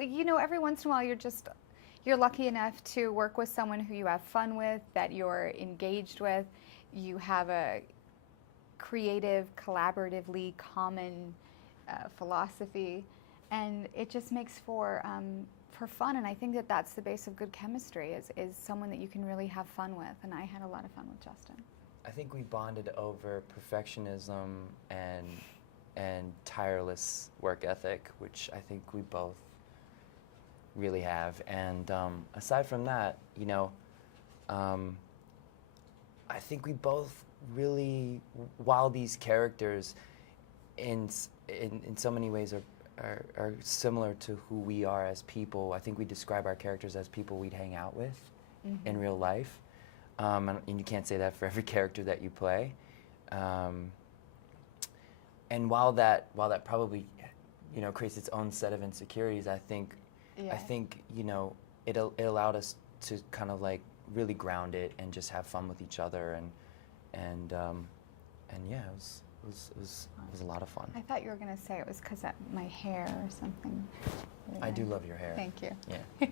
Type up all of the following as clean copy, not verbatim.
You know, every once in a while you're lucky enough to work with someone who you have fun with, that you're engaged with, you have a creative, collaboratively common philosophy, and it just makes for fun. And I think that that's the base of good chemistry is someone that you can really have fun with. And I had a lot of fun with Justin. I think we bonded over perfectionism and tireless work ethic, which I think we both really have. And aside from that, you know, I think we both really, while these characters in so many ways are similar to who we are as people, I think we describe our characters as people we'd hang out with in real life. And you can't say that for every character that you play. And while that probably, you know, creates its own set of insecurities, I think you know, it allowed us to kind of like really ground it and just have fun with each other, and yeah, it was a lot of fun. I thought you were going to say it was because of my hair or something. I do love your hair. Thank you. Yeah.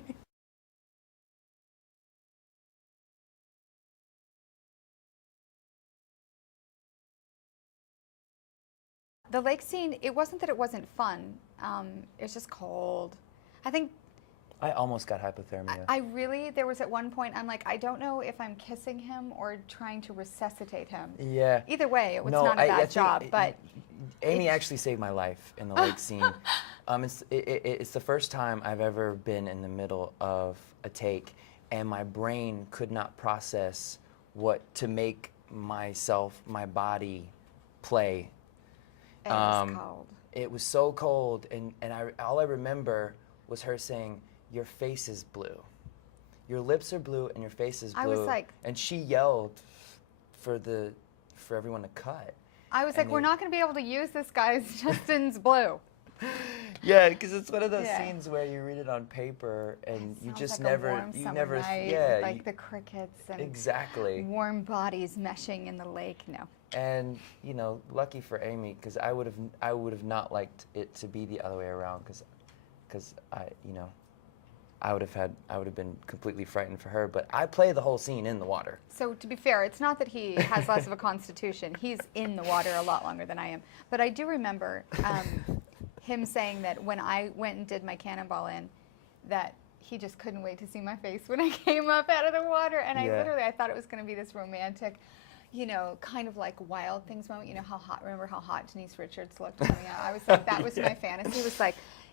The lake scene, it wasn't that it wasn't fun. It was just cold. I think I almost got hypothermia. there was at one point, I'm like, I don't know if I'm kissing him or trying to resuscitate him. Yeah. Either way, it was not a bad job. But Amy actually saved my life in the lake scene. It's the first time I've ever been in the middle of a take, and my brain could not process what to make my body play. It was cold. It was so cold, and all I remember was her saying, "Your face is blue. Your lips are blue, and your face is blue." I was like, and she yelled for everyone to cut. I was like, we're not going to be able to use this, guys. Justin's blue. Yeah, because it's one of those scenes where you read it on paper and you just like never, a warm you summer never, night yeah, with, like the crickets and exactly warm bodies meshing in the lake. No. And you know, lucky for Amy, because I would have not liked it to be the other way around, because I would have been completely frightened for her. But I play the whole scene in the water. So to be fair, it's not that he has less of a constitution. He's in the water a lot longer than I am. But I do remember him saying that when I went and did my cannonball in, that he just couldn't wait to see my face when I came up out of the water. And I thought it was going to be this romantic, you know, kind of like Wild Things moment. You know remember how hot Denise Richards looked coming out? I was like, that was my fantasy.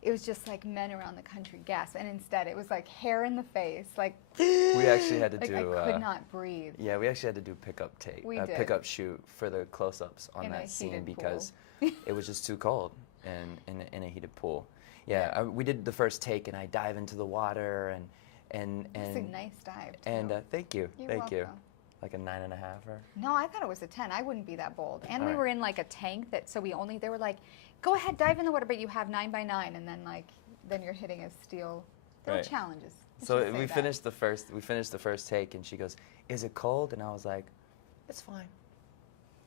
It was just like men around the country gasp, and instead it was like hair in the face, like we actually had to like do. I could not breathe. Yeah, we actually had to do pickup take, pickup shoot for the close-ups on that scene because it was just too cold in a heated pool. Yeah, we did the first take, and I dive into the water and It's a nice dive too. And thank you, You're thank you. welcome. Like a 9.5 or? No, I thought it was a 10. I wouldn't be that bold. And we were in like a tank they were like, go ahead, dive in the water, but you have 9 by 9, and then you're hitting a steel. There were challenges. So we finished the first take, and she goes, "Is it cold?" And I was like, "It's fine.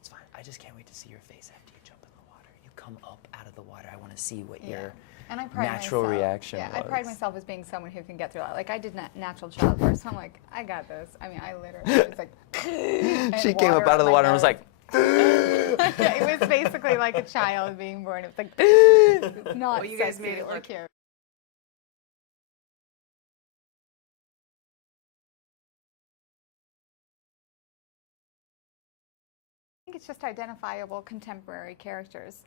It's fine. I just can't wait to see your face after you jump in the water. You come up out of the water. I want to see what your natural reaction was." Yeah, I pride myself as being someone who can get through that. Like, I did natural childbirth, so I'm like, I got this. I mean, I literally was like, she came up out of the water and was like, it was basically like a child being born. It was like, it's not well, you guys made it or look cute. I think it's just identifiable contemporary characters.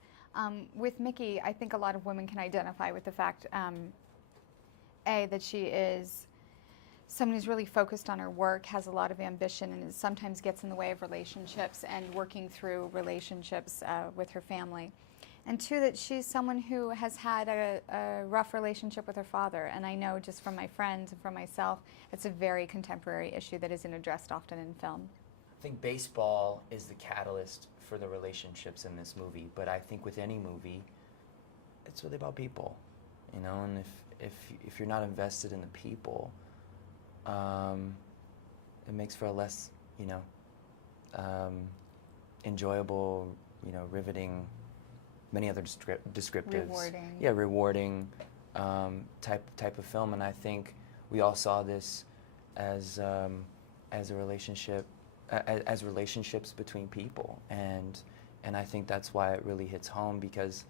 With Mickey, I think a lot of women can identify with the fact, that she is someone who's really focused on her work, has a lot of ambition, and sometimes gets in the way of relationships and working through relationships with her family. And two, that she's someone who has had a rough relationship with her father. And I know just from my friends and from myself, it's a very contemporary issue that isn't addressed often in film. I think baseball is the catalyst for the relationships in this movie, but I think with any movie, it's really about people, you know. And if you're not invested in the people, it makes for a less, you know, enjoyable, you know, riveting, many other descriptives. Rewarding. Yeah, rewarding type of film, and I think we all saw this as a relationship, as relationships between people, and I think that's why it really hits home, because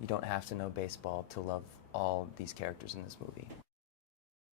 you don't have to know baseball to love all these characters in this movie.